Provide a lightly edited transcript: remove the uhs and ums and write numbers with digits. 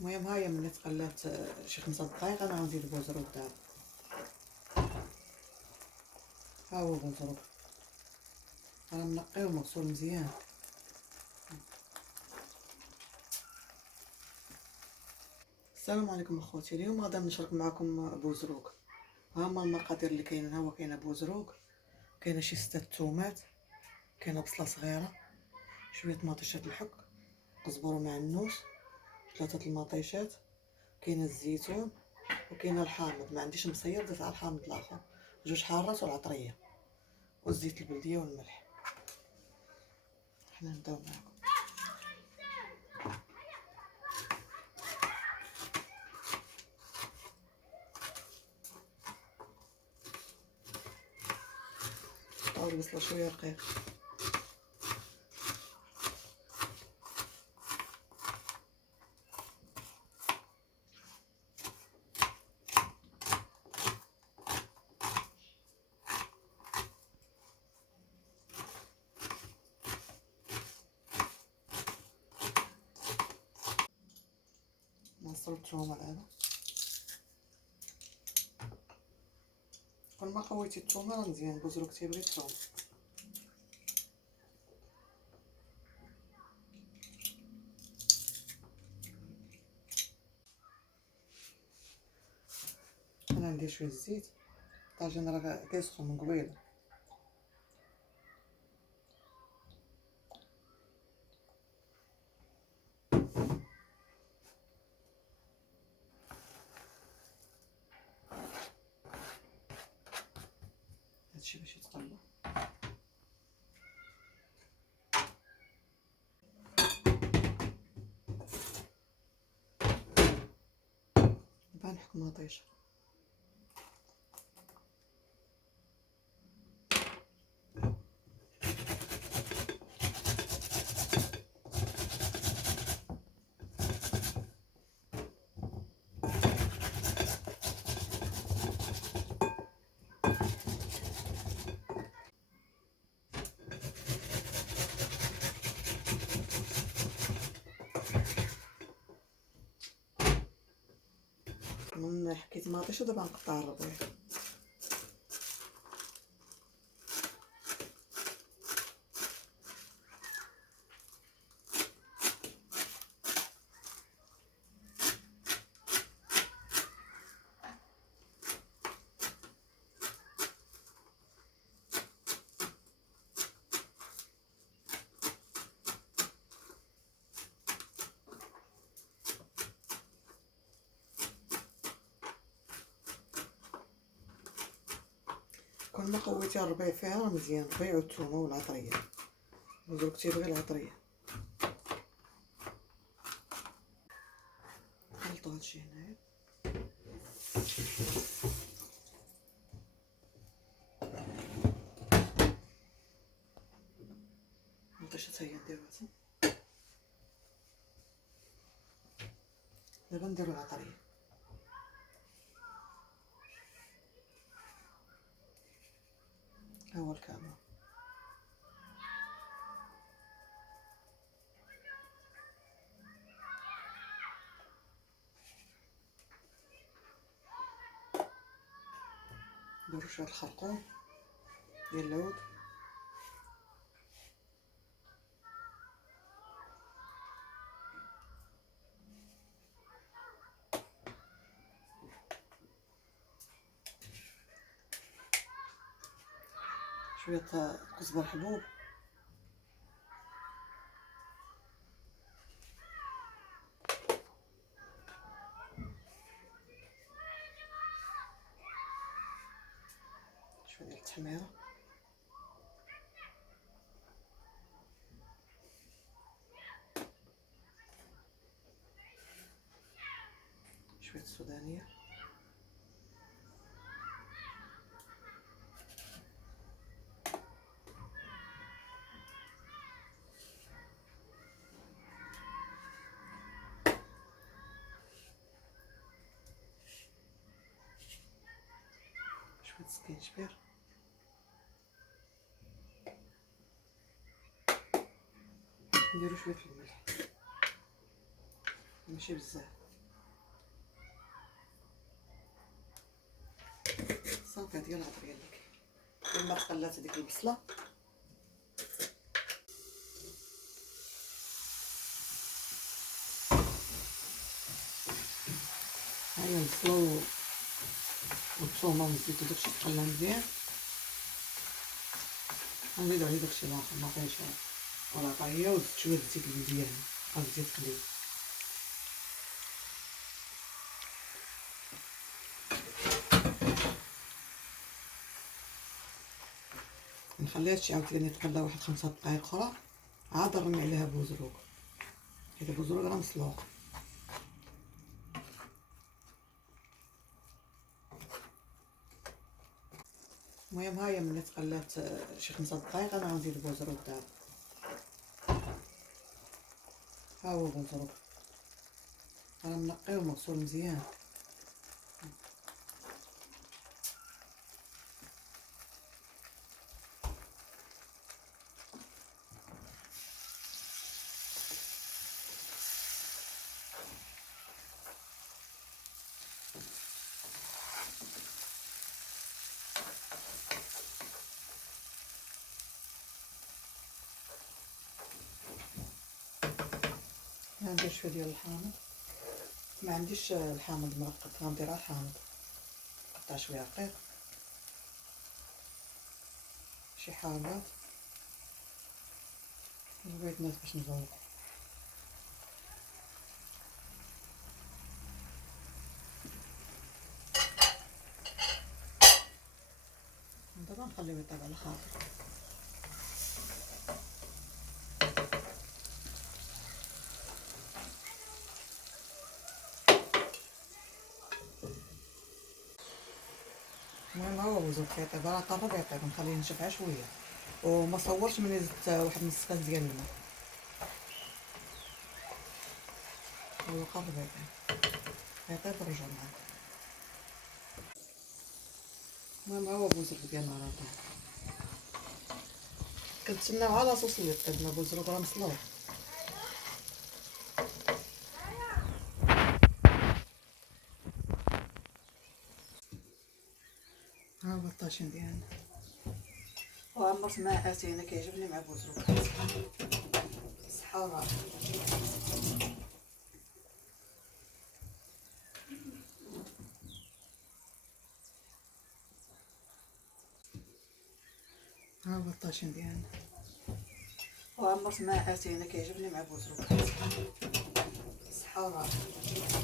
المهم ها هي ملي تقلات شي 5 دقائق انا غندير البوزروك دابا. ها هو البوزروك راه منقي ومغسول مزيان. السلام عليكم اخوتي، اليوم غادا نشارك معكم بوزروك. ها هما المقادير اللي كاينين. ها هو كاينه بوزروك، كاينه شي 6 تومات، كاينه بصله صغيره، شويه مطيشات الحك، قزبر معنوس، 3 المطيشات، كاينه الزيتون، وكاينه الحامض. ما عنديش مصير درت على الحامض الاخر، 2 حارات والعطريه والزيت البلديه والملح. حنا نبداو معكم. نحطو البصله شويه رقيق، نعصرو الثومه الآن. كل ما قويتي الثومه راه مزيان، البوزروك تيبغي الثوم. انا ندير شويه الزيت، الطاجين راه كيسخن من قبيله. هادشي باش يتقلى. دابا نحك مطيشه. من حكيت مطيشه دابا نقطع الربيع. كل ما قويتي الربيع فيها راه مزيان، الربيع والثومه والعطريه. البوزروك تيبغي العطريه. نخلطو هادشي هنايا. المطيشه حتى هي نديروها. دابا نديرو العطريه. ها هو الكامل. نديرو شويه الخرقوم ديال العود، شويه كزبر حبوب، شويه ديال التحميره، شويه السودانيه، شويه سكينجبير، نديرو شويه الملح ماشي بزاف. هادي الهضره ديالك لما تقلات هذيك البصله. هاهي البصله والثومه والزيت وداكشي تقلى مزيان. غنزيدو عليه داكشي الاخر ما فيهاش ولا طاهيه، وزدت شويه الزيت مزيان غنزيد خليه. نخليها شي عاوتاني تقلى واحد 5 دقائق اخرى، عاد نرمي عليها بوزروق حيت البوزروق راه مسلوق. المهم هاهي ملي تقلات شي 5 دقائق انا غنزيد البوزروق دابا. ها هو البوزروق راه منقي ومغسول مزيان. ندير شويه ديال الحامض، ما عنديش الحامض مرقد غندير الحامض، نقطع شويه رقيق، شي حامض شويه ناس باش نزوق. دابا نخليو يطيب على خاطر. المهم هو البوزروق كيطيب راه قرب يطيب، نخليه ينشف غير شويه وما صورش ملي زدت واحد نص كاس ديال الماء. هو قرب يطيب ونرجع معاكم. المهم هو البوزروق ديالنا راه طيب، كنتسناو على لاصوص اللي طيب، ما البوزروق راه مسلوق. ها هو الطاجين ديالنا وعمرت معاه انا كيعجبني مع بوزروق صحه وراحه. ها هو الطاجين ديالنا وعمرت معاه انا كيعجبني مع بوزروق صحه وراحه.